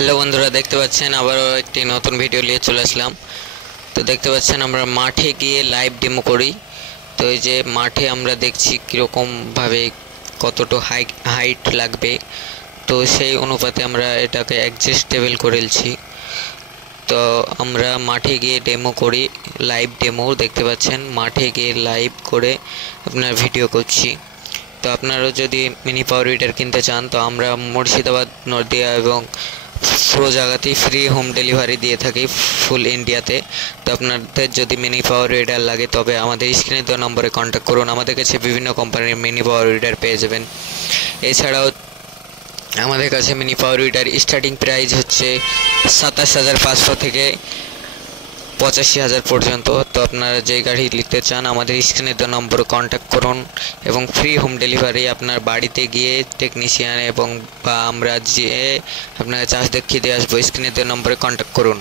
Hello বন্ধুরা, দেখতে পাচ্ছেন আবারও একটি নতুন ভিডিও নিয়ে চলে আসলাম। তো দেখতে পাচ্ছেন আমরা মাঠে গিয়ে লাইভ ডেমো করি। তো এই যে মাঠে আমরা দেখছি কীরকমভাবে কতটা হাইট লাগবে, তো সেই অনুপাতে আমরা এটাকে অ্যাডজাস্টেবল করেছি। তো আমরা মাঠে গিয়ে ডেমো করি, লাইভ ডেমো দেখতে পাচ্ছেন, মাঠে গিয়ে লাইভ করে আপনার ভিডিও করছি। তো আপনারাও যদি মিনি পাওয়ার উইডার কিনতে চান, তো আমরা মুর্শিদাবাদ, নদিয়া এবং পুরো জায়গাতেই ফ্রি হোম ডেলিভারি দিয়ে থাকি ফুল ইন্ডিয়াতে। তো আপনাদের যদি মিনি পাওয়ার উইডার লাগে তবে আমাদের স্ক্রিনে দেওয়া নম্বরে কন্ট্যাক্ট করুন। আমাদের কাছে বিভিন্ন কোম্পানির মিনি পাওয়ার উইডার পেয়ে যাবেন। এছাড়াও আমাদের কাছে mini power weeder starting price হচ্ছে 27,500 থেকে 85,000 পর্যন্ত। তো আপনারা যে গাড়ি নিতে চান আমাদের স্ক্রিনে দেওয়া নম্বরে কন্ট্যাক্ট করুন এবং ফ্রি হোম ডেলিভারি আপনার বাড়িতে গিয়ে টেকনিশিয়ান এবং বা আমরা যেয়ে আপনার চার্জ দেখিয়ে দিয়ে আসবো। স্ক্রিনে দেওয়া নম্বরে কন্ট্যাক্ট করুন।